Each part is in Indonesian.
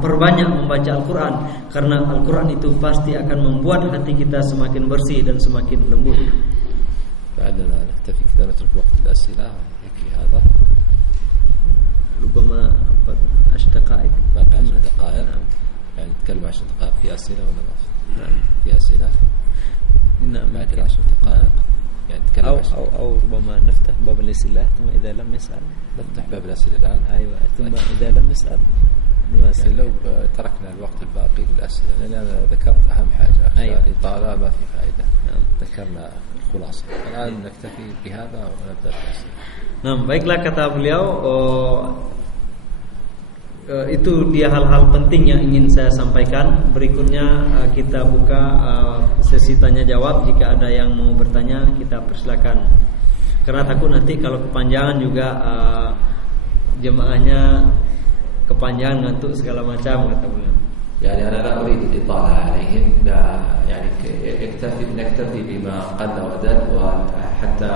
perbanyak membaca Al-Quran, karena Al-Quran itu pasti akan membuat hati kita semakin bersih dan semakin lembut. لعلنا نكتفي كذا نترك وقت الأسئلة يكفي هذا. ربما 10 دقائق. باقي 10 دقائق. يعني نتكلم 10 دقائق في أسئلة ولا لا؟ نعم في أسئلة. نعم بعد 10 دقائق. يعني نتكلم أو ربما نفتح باب الأسئلة ثم إذا لم يسأل نفتح باب الأسئلة الآن. أيوة ثم إذا لم يسأل نواصل. يعني لو تركنا الوقت الباقي للأسئلة، لأن أنا ذكرت أهم حاجة، أخشى الإطالة ما في فائدة. ذكرنا الخلاصة. الآن نكتفي بهذا ونبدأ بالأسئلة. Nah, baiklah kata beliau, itu dia hal-hal penting yang ingin saya sampaikan. Berikutnya kita buka sesi tanya jawab. Jika ada yang mau bertanya, kita persilakan. Karena takut nanti kalau kepanjangan juga jemaahnya kepanjangan, ngantuk segala macam, kata beliau. يعني أنا لا أريد الإطالة عليهم، لا يعني نكتفي بما قل ودل، وحتى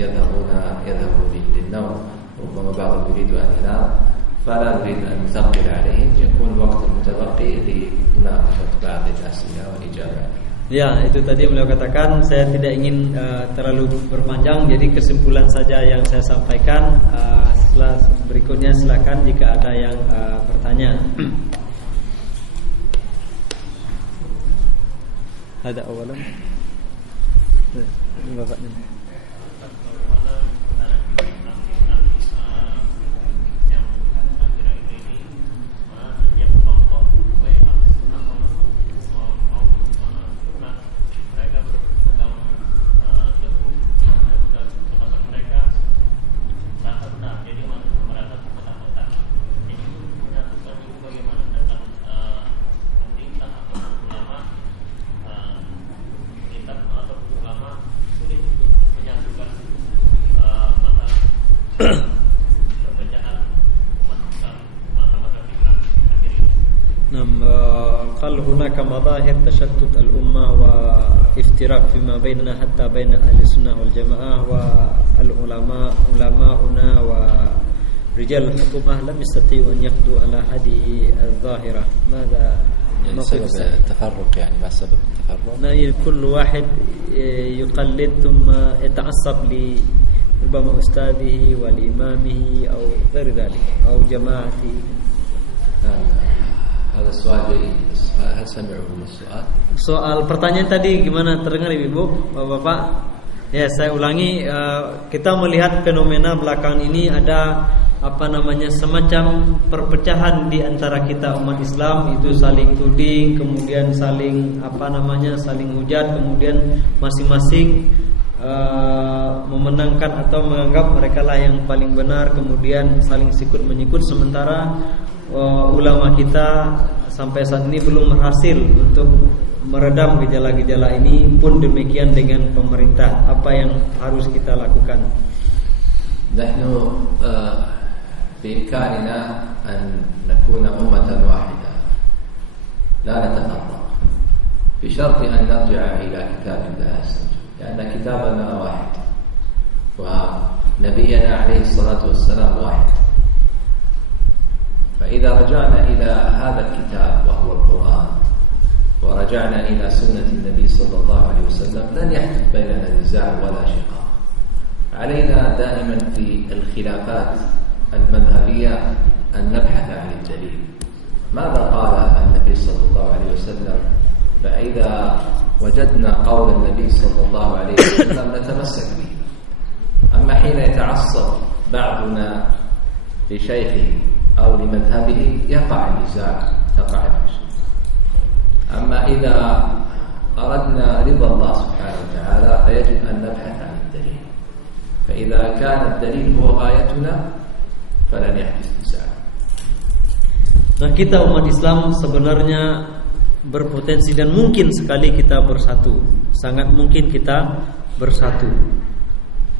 يذهبوا للنوم، ربما بعضهم يريد أن ينام، فلا نريد أن نثقل عليهم، يكون الوقت المتبقي لمناقشة بعض الأسئلة والإجابة. Ya, itu tadi beliau katakan, saya tidak ingin terlalu berpanjang, jadi kesimpulan saja yang saya sampaikan. Setelah berikutnya silakan jika ada yang bertanya. Ada awalan. Ini bapaknya. هل هناك مظاهر تشتت الأمة وافتراق فيما بيننا حتى بين أهل السنة والجماعة والعلماء علماؤنا ورجال الحكومة لم يستطيعوا أن يقضوا على هذه الظاهرة؟ ماذا يعني سبب التفرق؟ يعني ما سبب التفرق؟ كل واحد يقلد ثم يتعصب ربما أستاذه والإمامه أو غير ذلك أو جماعته. هذا السؤال جيد. هل سمعوا السؤال؟ Soal pertanyaan tadi gimana, terdengar Ibu, Bapak? Ya, saya ulangi, kita melihat fenomena belakangan ini ada semacam perpecahan di antara kita umat Islam, itu saling tuding, kemudian saling saling hujat, kemudian masing-masing memenangkan atau menganggap mereka lah yang paling benar, kemudian saling sikut menyikut, sementara ulama kita sampai saat ini belum berhasil untuk meredam gejala-gejala ini. Pun demikian dengan pemerintah, apa yang harus kita lakukan? نحن بإمكاننا أن نكون أمة واحدة لا نتفرق، بشرط أن نرجع إلى كتاب الله عز وجل، لأن كتابنا واحد ونبينا عليه الصلاة والسلام واحد. فإذا رجعنا إلى هذا الكتاب وهو القرآن، ورجعنا إلى سنة النبي صلى الله عليه وسلم، لن يحدث بيننا نزاع ولا شقاق. علينا دائما في الخلافات المذهبية أن نبحث عن الدليل. ماذا قال النبي صلى الله عليه وسلم؟ فإذا وجدنا قول النبي صلى الله عليه وسلم نتمسك به. أما حين يتعصب بعضنا لشيخه أو لمذهبه يقع النزاع، تقع الخصومة. أما إذا أردنا رضا الله سبحانه وتعالى فيجب أن نبحث عن الدليل، فإذا كان الدليل هو غايتنا فلن يحدث نزاع. Nah, kita umat Islam sebenarnya berpotensi dan mungkin sekali kita bersatu, sangat mungkin kita bersatu.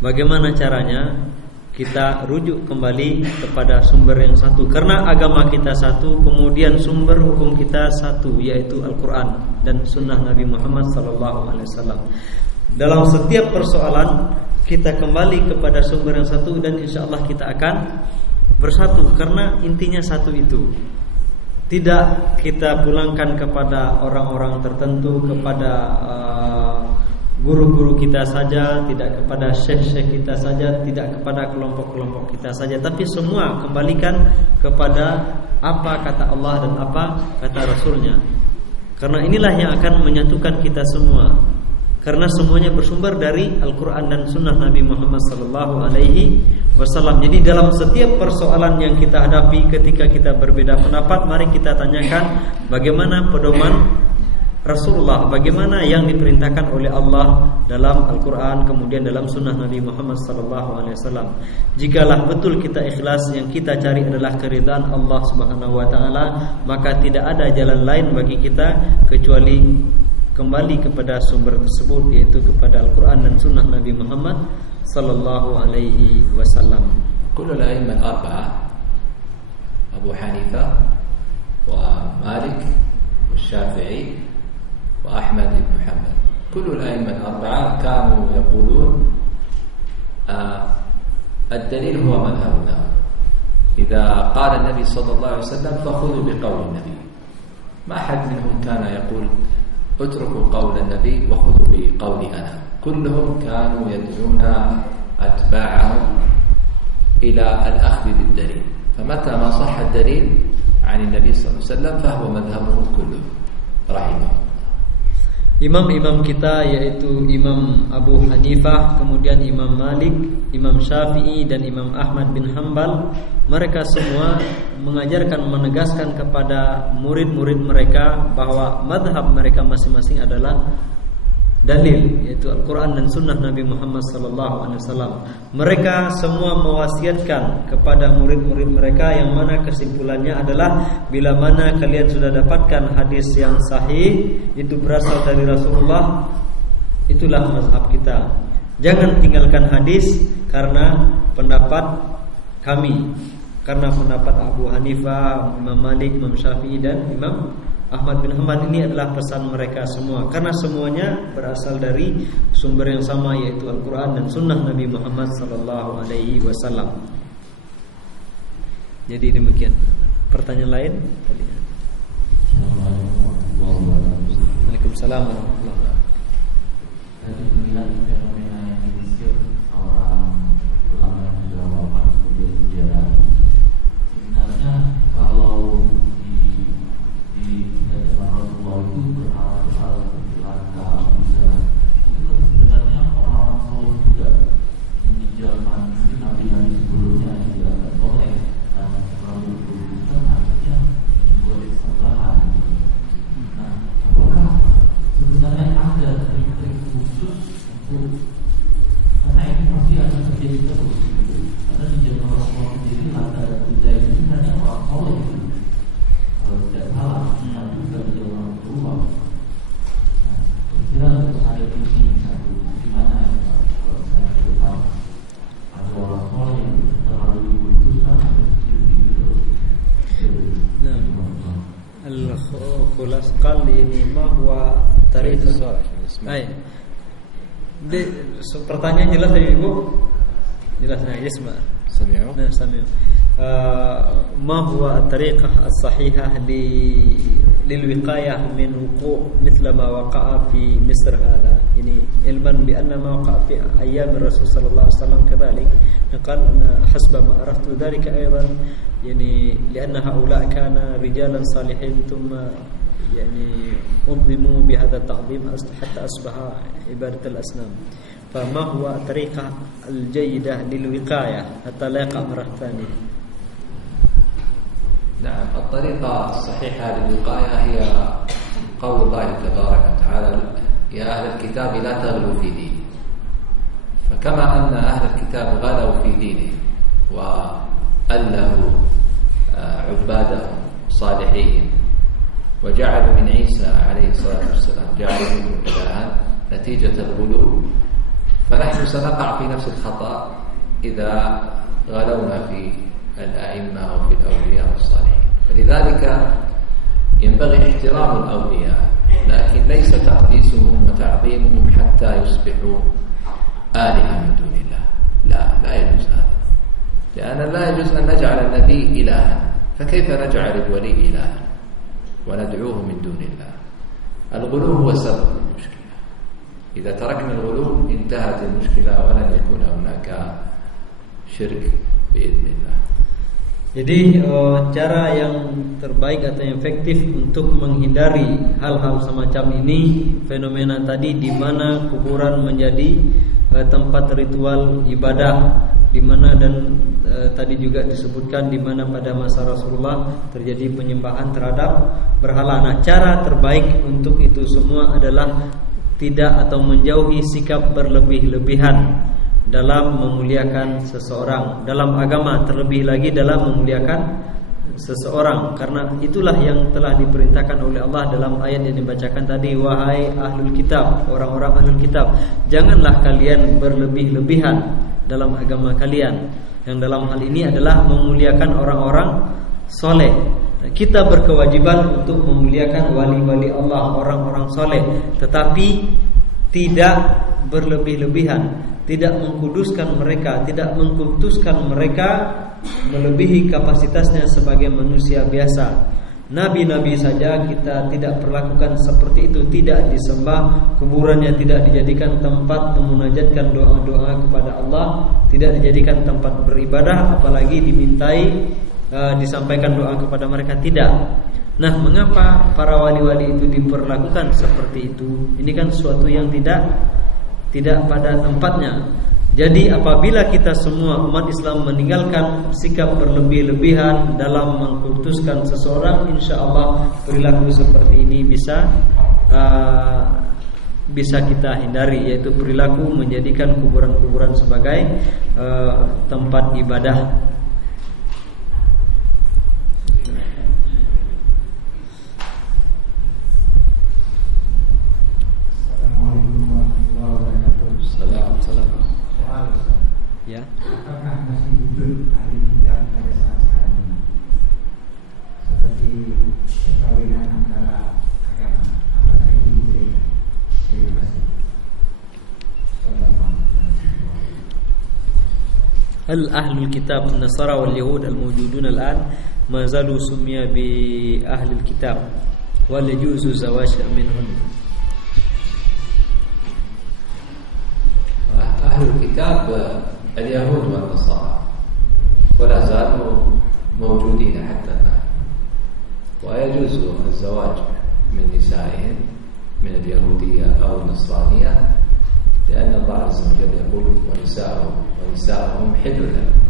Bagaimana caranya? Kita rujuk kembali kepada sumber yang satu, karena agama kita satu, kemudian sumber hukum kita satu, yaitu Al-Quran dan Sunnah Nabi Muhammad SAW. Dalam setiap persoalan kita kembali kepada sumber yang satu, dan insya Allah kita akan bersatu, karena intinya satu itu. tidak kita pulangkan kepada orang-orang tertentu, kepada guru-guru kita saja, tidak kepada syekh-syekh kita saja, tidak kepada kelompok-kelompok kita saja, tapi semua kembalikan kepada apa kata Allah dan apa kata Rasulnya. Karena inilah yang akan menyatukan kita semua. Karena semuanya bersumber dari Al-Quran dan Sunnah Nabi Muhammad SAW. Jadi dalam setiap persoalan yang kita hadapi ketika kita berbeda pendapat, mari kita tanyakan bagaimana pedoman Rasulullah, bagaimana yang diperintahkan oleh Allah dalam Al-Quran, kemudian dalam Sunnah Nabi Muhammad SAW. Jikalah betul kita ikhlas, yang kita cari adalah keridhaan Allah Subhanahu Wa Taala, maka tidak ada jalan lain bagi kita kecuali kembali kepada sumber tersebut, yaitu kepada Al-Quran dan Sunnah Nabi Muhammad sallallahu alaihi wasallam. Kullu al-a'imma al-arba'a, Abu Hanifah wa Malik wa Syafi'i wa Ahmad ibn Hanbal, kullu al-a'imma al-arba'a kanu yaqulun ad-dalil huwa madhhabuna. Idza qala an-nabi sallallahu alaihi wasallam fakhudhu biqawli an-nabi. Ma ahad minhum kana yaqul اتركوا قول النبي وخذوا بقولي أنا. كلهم كانوا يدعون أتباعهم إلى الأخذ بالدليل، فمتى ما صح الدليل عن النبي صلى الله عليه وسلم فهو مذهبهم كله رحمه. Imam-imam kita yaitu Imam Abu Hanifah, kemudian Imam Malik, Imam Syafi'i dan Imam Ahmad bin Hanbal, mereka semua mengajarkan, menegaskan kepada murid-murid mereka bahwa madhab mereka masing-masing adalah dalil, yaitu Al-Quran dan Sunnah Nabi Muhammad SAW. Mereka semua mewasiatkan kepada murid-murid mereka, yang mana kesimpulannya adalah bila mana kalian sudah dapatkan hadis yang sahih, itu berasal dari Rasulullah, itulah mazhab kita. Jangan tinggalkan hadis karena pendapat kami, karena pendapat Abu Hanifah, Imam Malik, Imam Syafi'i dan Imam Ahmad bin Hanbal. Ini adalah pesan mereka semua, karena semuanya berasal dari sumber yang sama, yaitu Al-Quran dan Sunnah Nabi Muhammad SAW. Jadi demikian. Pertanyaan lain? Waalaikumsalam warahmatullahi wabarakatuh. Tadi melihat fenomena yang di Mesir, orang ulama yang sudah wafat kemudian dijarah. Sebenarnya kalau di zaman Rasulullah itu berhal-hal seperti langka, bisa itu kan sebenarnya orang-orang soleh juga yang di zaman nabi-nabi sebelumnya yang dilakukan soleh, dan selalu berurusan akhirnya membuat kesalahan. Nah, apakah sebenarnya ada trik-trik khusus untuk, karena ini masih akan terjadi terus gitu. Karena di zaman Rasulullah sendiri langka dan budaya itu sebenarnya orang soleh gitu. Kalau tidak salah, tapi juga di zaman Rasulullah. Nah, kira-kira untuk ada visi satu, gimana ya Pak? Kalau saya tahu ada orang soleh yang terlalu dibutuhkan, ada visi terus. Nah, al-khulas qal ini ma huwa tarikh as-salih. Baik. Pertanyaan jelas dari Ibu? Jelasnya Isma. سمعوا؟ Nah, sami'u. ما هو الطريقة الصحيحة للوقاية من وقوع مثل ما وقع في مصر هذا، يعني علما بأن ما وقع في أيام الرسول صلى الله عليه وسلم كذلك. قال أنا حسب ما عرفت ذلك أيضا، يعني لأن هؤلاء كان رجالا صالحين ثم يعني أنظموا بهذا التعظيم حتى أصبح عبادة الأصنام. فما هو الطريقة الجيدة للوقاية حتى لا يقع مرة ثانية؟ نعم، الطريقة الصحيحة للوقاية هي قول الله تبارك وتعالى: يا أهل الكتاب لا تغلوا في ديني. فكما أن أهل الكتاب غلوا في دينهم وألهوا عبادهم صالحين وجعلوا من عيسى عليه الصلاة والسلام جعلوا منه إلها نتيجة الغلو، فنحن سنقع في نفس الخطأ إذا غلونا في الأئمة وفي الأولياء والصالحين. فلذلك ينبغي احترام الأولياء، لكن ليس تقديسهم وتعظيمهم حتى يصبحوا آلهة من دون الله. لا يجوز هذا، لأن لا يجوز أن نجعل النبي إلها، فكيف نجعل الولي إلها؟ وندعوه من دون الله. الغلو هو سبب المشكلة. إذا تركنا الغلو انتهت المشكلة ولن يكون هناك شرك بإذن الله. Jadi cara yang terbaik atau yang efektif untuk menghindari hal-hal semacam ini, fenomena tadi di mana kuburan menjadi tempat ritual ibadah, di mana dan tadi juga disebutkan di mana pada masa Rasulullah terjadi penyembahan terhadap berhala. Nah, cara terbaik untuk itu semua adalah tidak atau menjauhi sikap berlebih-lebihan dalam memuliakan seseorang dalam agama, terlebih lagi dalam memuliakan seseorang, karena itulah yang telah diperintahkan oleh Allah dalam ayat yang dibacakan tadi, wahai ahlul kitab, orang-orang ahlul kitab, janganlah kalian berlebih-lebihan dalam agama kalian. Yang dalam hal ini adalah memuliakan orang-orang soleh. Kita berkewajiban untuk memuliakan wali-wali Allah, orang-orang soleh, tetapi tidak berlebih-lebihan, tidak mengkuduskan mereka, tidak mengkultuskan mereka melebihi kapasitasnya sebagai manusia biasa. Nabi-nabi saja kita tidak perlakukan seperti itu, tidak disembah kuburannya, tidak dijadikan tempat memunajatkan doa-doa kepada Allah, tidak dijadikan tempat beribadah, apalagi dimintai disampaikan doa kepada mereka, tidak. Nah, mengapa para wali-wali itu diperlakukan seperti itu? Ini kan sesuatu yang tidak pada tempatnya. Jadi apabila kita semua umat Islam meninggalkan sikap berlebih-lebihan dalam mengkultuskan seseorang, insya Allah perilaku seperti ini bisa kita hindari, yaitu perilaku menjadikan kuburan-kuburan sebagai tempat ibadah. Ya. Apakah masih hidup ahli kitab pada saat sekarang ini? Seperti perkawinan antara agama, apakah ini dibolehkan? Terima kasih. هل أهل الكتاب النصارى واليهود الموجودون الآن ما زالوا سمي بأهل الكتاب ولا يجوز الزواج منهم؟ أهل الكتاب اليهود والنصارى ولا زالوا موجودين حتى الآن، ويجوز الزواج من نسائهم من اليهودية أو النصرانية، لأن الله عز وجل يقول ونساءهم حل لكم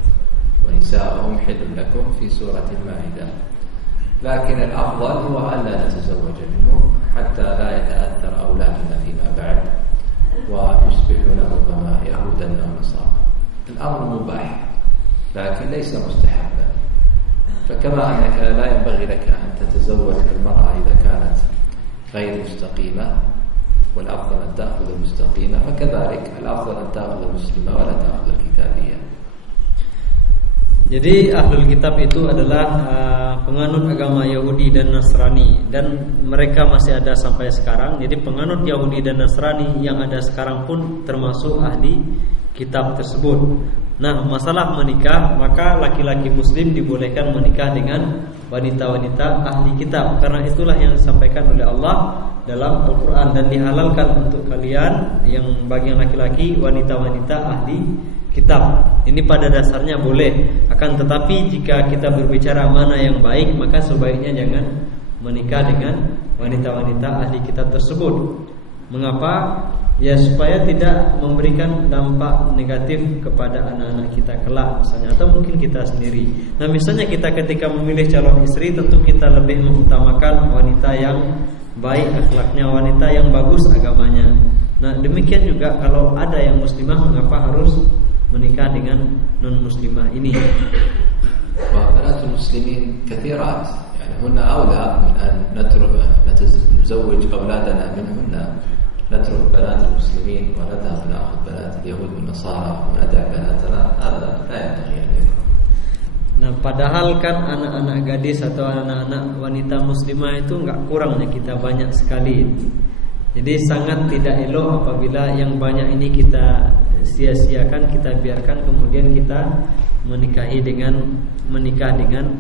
ونساءهم حل لكم في سورة المائدة. لكن الأفضل هو ألا نتزوج منهم حتى لا يتأثر أولادنا فيما بعد ويصبحون ربما يهودا أو نصارى. الأمر مباح لكن ليس مستحبا، فكما أنك لا ينبغي لك أن تتزوج المرأة إذا كانت غير مستقيمة والأفضل أن تأخذ المستقيمة، فكذلك الأفضل أن تأخذ المسلمة ولا تأخذ الكتابية. Jadi ahlul kitab itu adalah penganut agama Yahudi dan Nasrani, dan mereka masih ada sampai sekarang. Jadi penganut Yahudi dan Nasrani yang ada sekarang pun termasuk ahli kitab tersebut. Nah, masalah menikah, maka laki-laki muslim dibolehkan menikah dengan wanita-wanita ahli kitab, karena itulah yang disampaikan oleh Allah dalam Al-Quran, dan dihalalkan untuk kalian yang bagian laki-laki wanita-wanita ahli kitab. Ini pada dasarnya boleh. Akan tetapi jika kita berbicara mana yang baik, maka sebaiknya jangan menikah dengan wanita-wanita ahli kitab tersebut. Mengapa? Ya supaya tidak memberikan dampak negatif kepada anak-anak kita kelak misalnya, atau mungkin kita sendiri. Nah, misalnya kita ketika memilih calon istri, tentu kita lebih mengutamakan wanita yang baik akhlaknya, wanita yang bagus agamanya. Nah, demikian juga kalau ada yang muslimah, mengapa harus menikah dengan non-muslimah ini? وبنات المسلمين كثيرات، يعني هن أولى من أن نتزوج أولادنا منهن، نترك بنات المسلمين ونذهب نأخذ بنات اليهود والنصارى وندع بناتنا، هذا لا ينبغي أن يكون. Nah, padahal kan anak-anak gadis atau anak-anak wanita muslimah itu nggak kurangnya kita banyak sekali. Jadi sangat tidak elok apabila yang banyak ini kita sia-siakan, kita biarkan, kemudian kita menikah dengan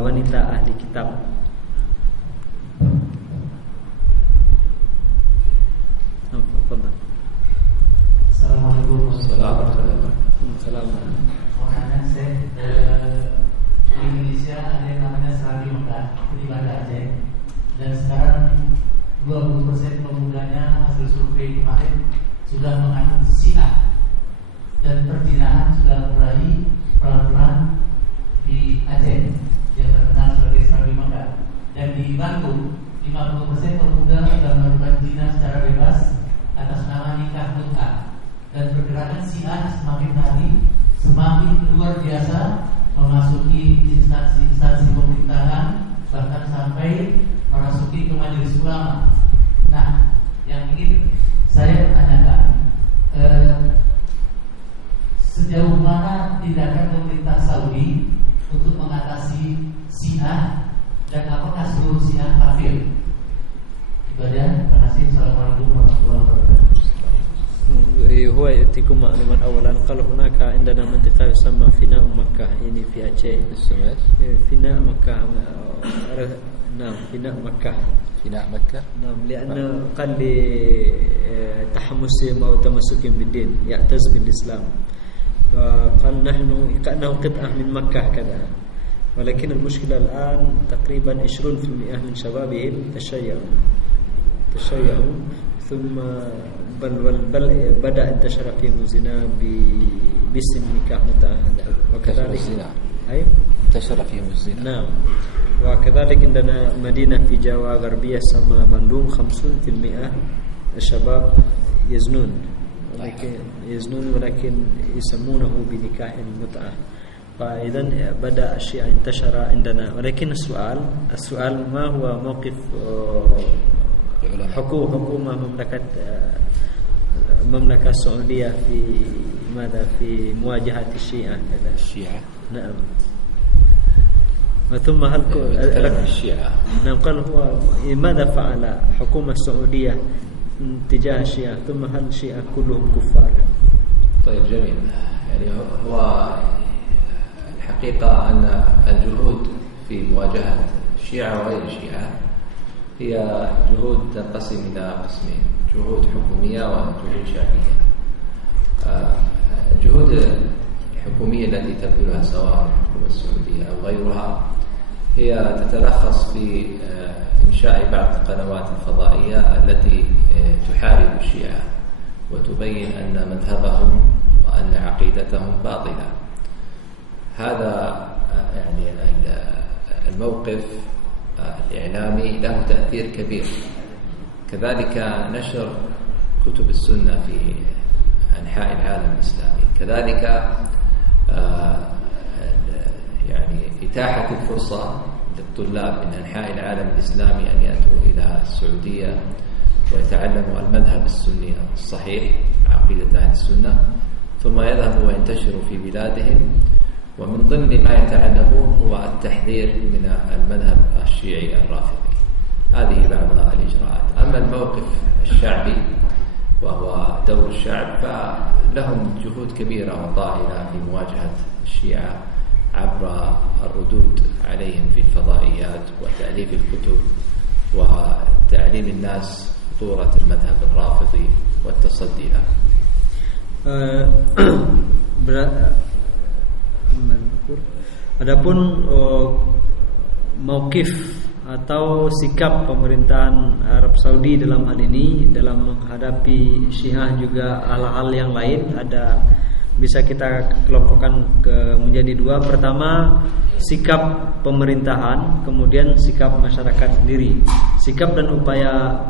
wanita ahli kitab. survei kemarin sudah menganut Syiah dan perjinahan sudah mulai pelan-pelan di Aceh yang terkenal sebagai Serabi Mekah, dan di Bandung 50% pemuda sudah melakukan zina secara bebas atas nama nikah mut'ah, dan pergerakan Syiah semakin hari semakin luar biasa memasuki instansi pemerintahan, bahkan sampai memasuki ke majelis ulama. Nah, yang ingin saya tanyakan, sejauh mana tindakan pemerintah Saudi untuk mengatasi Syiah, dan apakah seluruh Syiah kafir? Itu aja. Terima kasih. Assalamualaikum warahmatullahi wabarakatuh. هو يأتيكم معلومات أولا. قال هناك عندنا منطقة يسمى فناء مكة، يعني في أتشي فناء مكة. نعم، فناء مكة. فناء مكة. نعم، لأنه قال لتحمس أو تمسك بالدين، يعتز بالإسلام. قال نحن كأنه قطعة من مكة كذا، ولكن المشكلة الآن تقريبا 20% من شبابهم تشيعوا ثم بل بدأ انتشر فيهم الزنا باسم نكاح متعة، وكذلك انتشر فيهم الزنا. نعم، وكذلك عندنا مدينة في جاوا غربية اسمها بندون 50% الشباب يزنون، ولكن يسمونه بنكاح المتعة. فإذا بدأ الشيء انتشر عندنا. ولكن السؤال ما هو موقف حكومة المملكة السعودية في مواجهة الشيعة كذا؟ الشيعة. نعم. ثم هل الشيعة؟ نعم، قال هو ماذا فعل حكومة السعودية تجاه الشيعة؟ ثم هل الشيعة كلهم كفار؟ طيب، جميل. يعني هو الحقيقة أن الجهود في مواجهة الشيعة وغير الشيعة هي جهود تنقسم إلى قسمين: جهود حكومية وجهود شعبية. الجهود الحكومية التي تبذلها سواء الحكومة السعودية أو غيرها هي تتلخص في إنشاء بعض القنوات الفضائية التي تحارب الشيعة وتبين أن مذهبهم وأن عقيدتهم باطلة. هذا يعني الموقف الإعلامي له تأثير كبير. كذلك نشر كتب السنة في أنحاء العالم الإسلامي، كذلك يعني إتاحة الفرصة للطلاب من أنحاء العالم الإسلامي أن يأتوا إلى السعودية ويتعلموا المذهب السني الصحيح، عقيدة أهل السنة، ثم يذهبوا وينتشروا في بلادهم. ومن ضمن ما يتعلمون هو التحذير من المذهب الشيعي الرافضي. هذه بعض الإجراءات. أما الموقف الشعبي وهو دور الشعب فلهم جهود كبيرة وطائلة في مواجهة الشيعة عبر الردود عليهم في الفضائيات وتأليف الكتب وتعليم الناس خطورة المذهب الرافضي والتصدي له. Adapun mauqif atau sikap pemerintahan Arab Saudi dalam hal ini dalam menghadapi Syiah juga hal-hal yang lain, bisa kita kelompokkan menjadi dua. Pertama, sikap pemerintahan, kemudian sikap masyarakat sendiri. Sikap dan upaya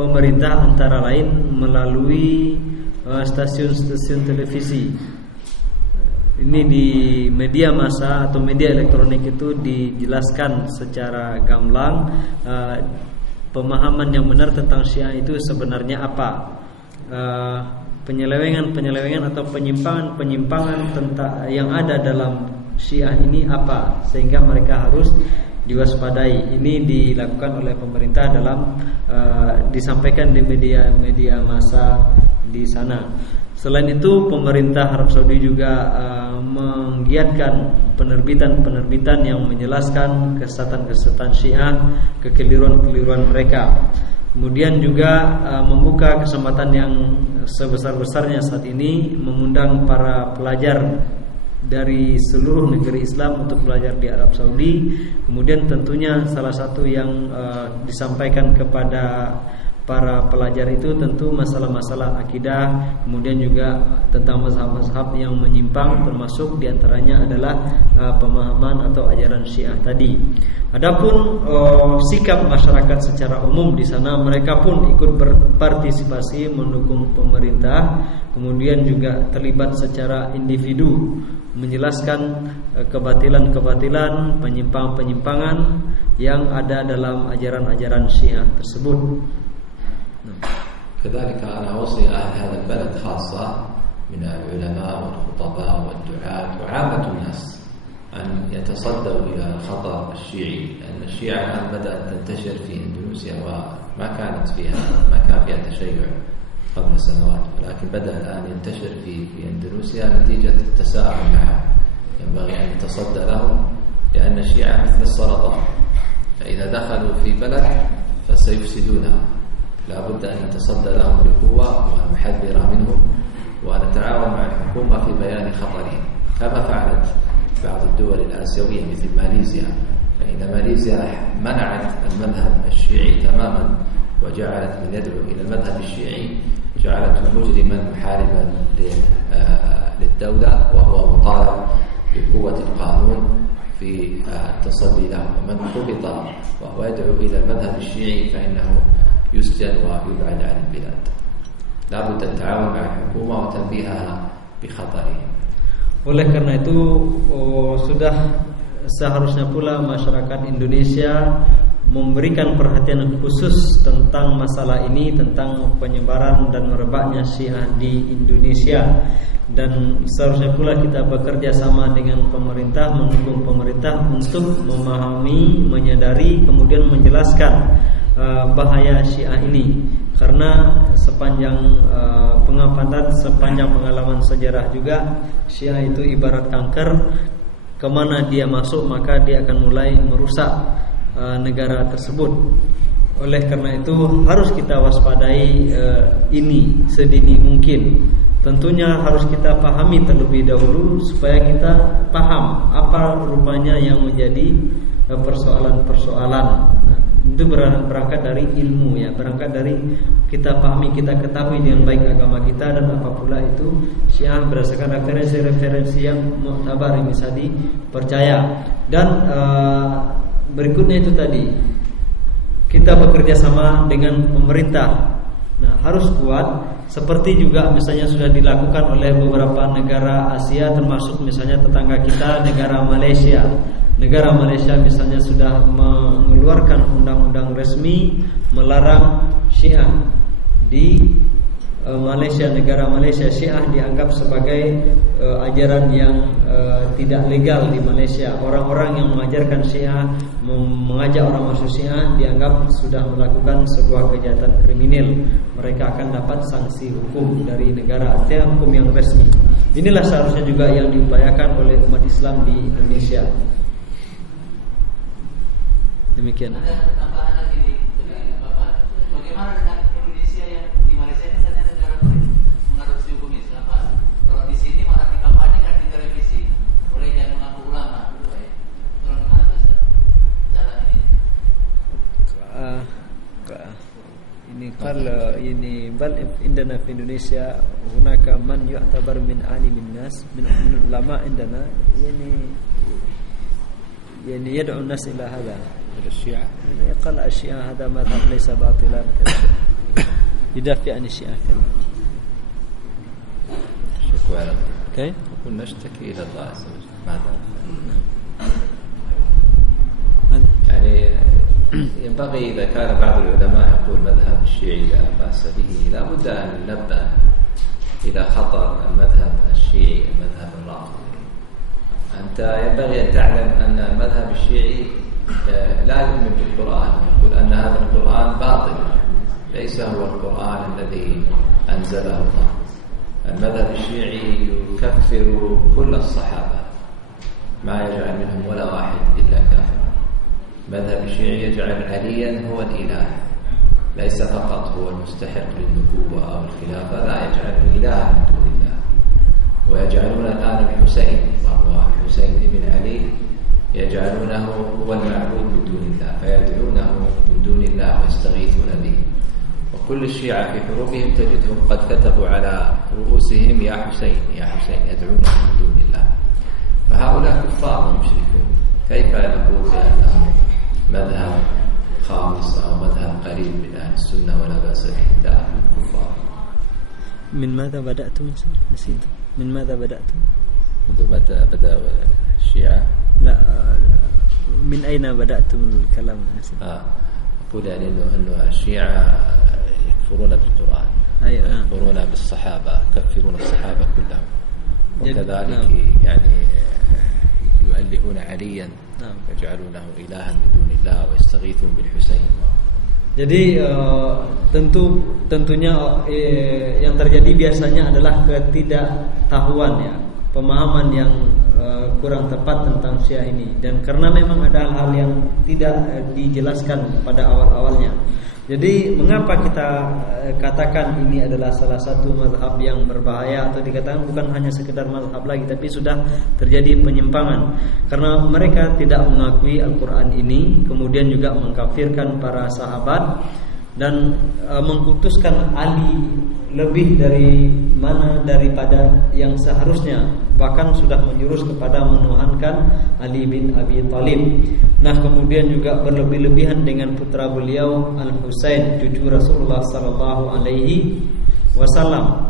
pemerintah antara lain melalui stasiun-stasiun televisi. Ini di media massa atau media elektronik itu dijelaskan secara gamblang pemahaman yang benar tentang Syiah itu sebenarnya apa, penyelewengan atau penyimpangan tentang yang ada dalam Syiah ini apa, sehingga mereka harus diwaspadai. Ini dilakukan oleh pemerintah dalam disampaikan di media massa di sana. Selain itu, pemerintah Arab Saudi juga menggiatkan penerbitan yang menjelaskan kesesatan Syiah, kekeliruan mereka. Kemudian juga membuka kesempatan yang sebesar-besarnya saat ini, mengundang para pelajar dari seluruh negeri Islam untuk belajar di Arab Saudi. Kemudian tentunya salah satu yang disampaikan kepada para pelajar itu tentu masalah-masalah akidah, kemudian juga tentang mazhab-mazhab yang menyimpang, termasuk diantaranya adalah pemahaman atau ajaran Syiah tadi. Adapun sikap masyarakat secara umum di sana, mereka pun ikut berpartisipasi mendukung pemerintah, kemudian juga terlibat secara individu menjelaskan kebatilan-kebatilan, penyimpangan-penyimpangan yang ada dalam ajaran-ajaran Syiah tersebut. كذلك أنا أوصي أهل هذا البلد خاصة من العلماء والخطباء والدعاة وعامة الناس أن يتصدوا إلى الخطر الشيعي، لأن الشيعة الآن بدأت تنتشر في إندونيسيا وما كان فيها تشيع قبل سنوات، ولكن بدأ الآن ينتشر في إندونيسيا نتيجة التساهل معه. ينبغي أن يتصدى لهم، لأن الشيعة مثل السرطان، فإذا دخلوا في بلد فسيفسدونها. لا بد أن نتصدى لهم بقوة وأن نحذر منهم ونتعاون مع الحكومة في بيان خطرهم، كما فعلت بعض الدول الآسيوية مثل ماليزيا، فإن ماليزيا منعت المذهب الشيعي تماما وجعلت من يدعو إلى المذهب الشيعي جعلته مجرما محاربا للدولة، وهو مطالب بقوة القانون في التصدي له. ومن ضبط وهو يدعو إلى المذهب الشيعي فإنه يسجن ويبعد عن البلاد. لا بد التعاون مع الحكومة وتنبيهها بخطره. Oleh karena itu sudah seharusnya pula masyarakat Indonesia memberikan perhatian khusus tentang masalah ini, tentang penyebaran dan merebaknya Syiah di Indonesia. Dan seharusnya pula kita bekerja sama dengan pemerintah, mendukung pemerintah untuk memahami, menyadari, kemudian menjelaskan bahaya Syiah ini. Karena sepanjang pengamatan, sepanjang pengalaman sejarah juga, Syiah itu ibarat kanker, kemana dia masuk maka dia akan mulai merusak negara tersebut. Oleh karena itu harus kita waspadai ini sedini mungkin. Tentunya harus kita pahami terlebih dahulu supaya kita paham apa rupanya yang menjadi persoalan-persoalan. Itu berangkat dari ilmu, ya, berangkat dari kita pahami, kita ketahui dengan baik agama kita dan apa pula itu Syiah berdasarkan referensi yang muktabar yang bisa dipercaya. Dan berikutnya itu tadi kita bekerja sama dengan pemerintah. Nah, harus kuat. Seperti juga misalnya sudah dilakukan oleh beberapa negara Asia, termasuk misalnya tetangga kita negara Malaysia. Negara Malaysia misalnya sudah mengeluarkan undang-undang resmi melarang Syiah di Malaysia. Negara Malaysia Syiah dianggap sebagai ajaran yang tidak legal di Malaysia. Orang-orang yang mengajarkan Syiah, mengajak orang masuk Syiah dianggap sudah melakukan sebuah kejahatan kriminal. Mereka akan dapat sanksi hukum dari negara, artinya hukum yang resmi. Inilah seharusnya juga yang diupayakan oleh umat Islam di Indonesia. Demikian. Ada tambahan lagi Bapak, bagaimana dengan Indonesia yang di Malaysia ini saja negara mengadopsi hukum Islam, Pak? Kalau di sini malah dikampanyekan di televisi oleh yang mengaku ulama, kalau gimana Ustaz cara ini? Ini kalau ini bal indana fi Indonesia hunaka man yu'tabar min alimin nas min ulama indana yani yad'u an-nas ila hadha الشيعة يقال الشيعة هذا مذهب ليس باطلا يدافع عن الشيعة كذا شكوى على كيف نقول نشتكي إلى الله عز وجل. ماذا يعني ينبغي إذا كان بعض العلماء يقول مذهب الشيعي لا بأس به، لا بد أن ننبه إلى خطر المذهب الشيعي المذهب الرافضي. أنت ينبغي أن تعلم أن المذهب الشيعي لا يؤمن بالقرآن، يقول أن هذا القرآن باطل، ليس هو القرآن الذي أنزله الله. المذهب الشيعي يكفر كل الصحابة، ما يجعل منهم ولا واحد إلا كافرا. المذهب الشيعي يجعل عليا هو الإله، ليس فقط هو المستحق للنبوة أو الخلافة، لا، يجعله إلها من دون الله. ويجعلون الآن الحسين وهو حسين بن علي يجعلونه هو المعبود من دون الله، فيدعونه من دون الله ويستغيثون به. وكل الشيعة في حروبهم تجدهم قد كتبوا على رؤوسهم يا حسين يا حسين يدعونهم من دون الله. فهؤلاء كفار ومشركون، كيف نقول بأنهم مذهب خامس أو مذهب قريب من أهل السنة ولا بأس به؟ لا، كفار. من ماذا بدأتم؟ نسيت. من ماذا بدأتم؟ منذ متى بدأ الشيعة؟ لا، من أين بدأتم الكلام؟ نسيت. أقول يعني أنه الشيعة يكفرون بالقرآن، يكفرون بالصحابة، يكفرون الصحابة كلهم، وكذلك يعني يؤلهون عليا يجعلونه إلها من دون الله ويستغيثون بالحسين. Jadi tentunya yang terjadi biasanya adalah ketidaktahuan ya, pemahaman yang kurang tepat tentang Syiah ini, dan karena memang ada hal-hal yang tidak dijelaskan pada awal-awalnya. Jadi mengapa kita katakan ini adalah salah satu mazhab yang berbahaya, atau dikatakan bukan hanya sekedar mazhab lagi tapi sudah terjadi penyimpangan, karena mereka tidak mengakui Al-Quran ini, kemudian juga mengkafirkan para sahabat dan mengkultuskan Ali lebih dari mana daripada yang seharusnya, bahkan sudah menjurus kepada menuhankan Ali bin Abi Thalib. Nah, kemudian juga berlebih-lebihan dengan putra beliau Al-Husain, cucu Rasulullah sallallahu alaihi wasallam.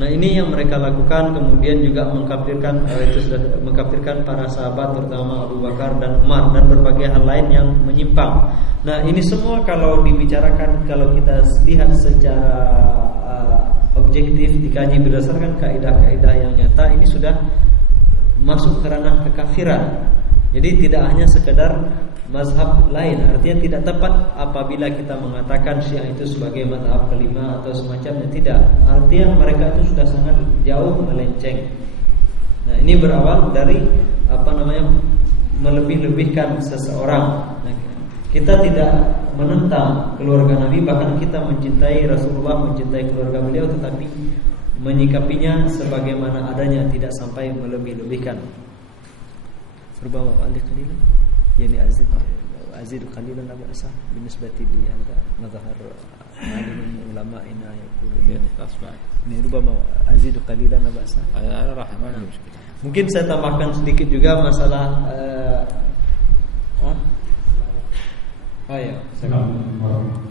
Nah, ini yang mereka lakukan, kemudian juga mengkafirkan mengkafirkan para sahabat terutama Abu Bakar dan Umar dan berbagai hal lain yang menyimpang. Nah, ini semua kalau dibicarakan, kalau kita lihat secara objektif, dikaji berdasarkan kaidah-kaidah yang nyata, ini sudah masuk ke ranah kekafiran. Jadi tidak hanya sekedar mazhab lain, artinya tidak tepat apabila kita mengatakan Syiah itu sebagai mazhab kelima atau semacamnya, tidak. Artinya mereka itu sudah sangat jauh melenceng. Nah, ini berawal dari melebih-lebihkan seseorang. Nah, kita tidak menentang keluarga Nabi, bahkan kita mencintai Rasulullah, mencintai keluarga beliau, tetapi menyikapinya sebagaimana adanya, tidak sampai melebih-lebihkan. Rubama alih qalilan, yani azid qalilan la ba'sa binisbati li hadha madhhar alim ulama'ina yaqulu ini rubama azid qalilan la ba'sa. Ana rahman mushkil. Mungkin saya tambahkan sedikit juga masalah Assalamualaikum warahmatullahi wabarakatuh.